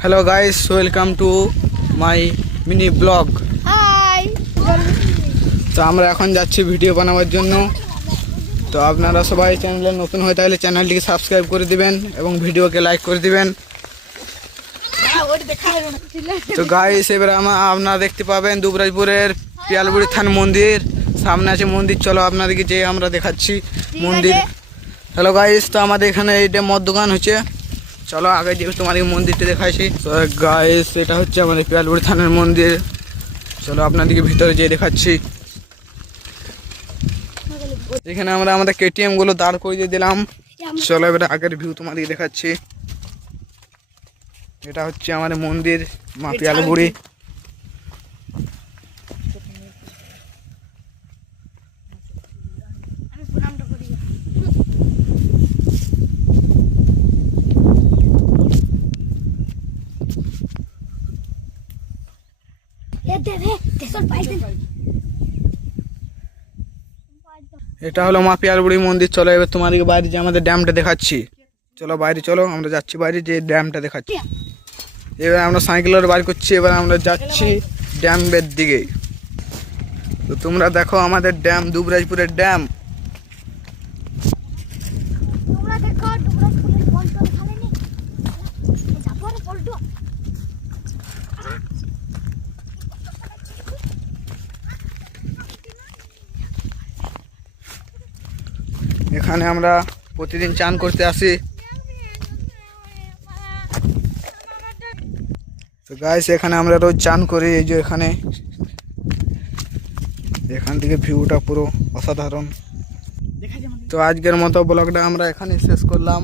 Hello guys, welcome to my mini blog. Hi. তো আমরা এখন যাচ্ছি ভিডিও বানাবার জন্য। তো আপনারা সবাই চ্যানেলে নতুন হয়ে থাকলে চ্যানেলটিকে সাবস্ক্রাইব করে দিবেন এবং ভিডিওকে লাইক করে দিবেন। তো গাইস, এবার আপনারা দেখতে পাবেন দুবরাজপুরের পিয়ালবুড়ি থান মন্দির। সামনে আছে মন্দির, চলো আপনাদেরকে যে আমরা দেখাচ্ছি মন্দির। হ্যালো গাইস, তো আমাদের এখানে এইটা মদ দোকান হচ্ছে, চলো আগে যে তোমাদের মন্দিরটা দেখাইছি। তো গাইস, এটা হচ্ছে আমাদের পিয়ালবুড়ি থানের মন্দির, চলো আপনাদেরকে ভিতরে যেয়ে দেখাচ্ছি। এখানে আমরা আমাদের কেটিএম গুলো দাঁড় করিয়ে দিলাম, চলো এবার আগের ভিউ তোমাদেরকে দেখাচ্ছি। এটা হচ্ছে আমাদের মন্দির মা পিয়ালবুড়ি। এটা হলো মা পিয়ালবুড়ি মন্দির। চলো এবার তোমাদেরকে বাইরে যে আমাদের ড্যামটা দেখাচ্ছি। চলো বাইরে চলো, আমরা যাচ্ছি বাইরে যে ড্যামটা দেখাচ্ছি। এবার আমরা সাইকেলের বার করছি, এবার আমরা যাচ্ছি ড্যামের দিকে। তো তোমরা দেখো আমাদের ড্যাম, দুবরাজপুরের ড্যাম। এখানে আমরা প্রতিদিন চান করতে আসি। তো গাইস, এখানে আমরা রোজ চান করি। এই যে এখান থেকে ভিউটা পুরো অসাধারণ। তো আজকের মতো ব্লগটা আমরা এখানে শেষ করলাম।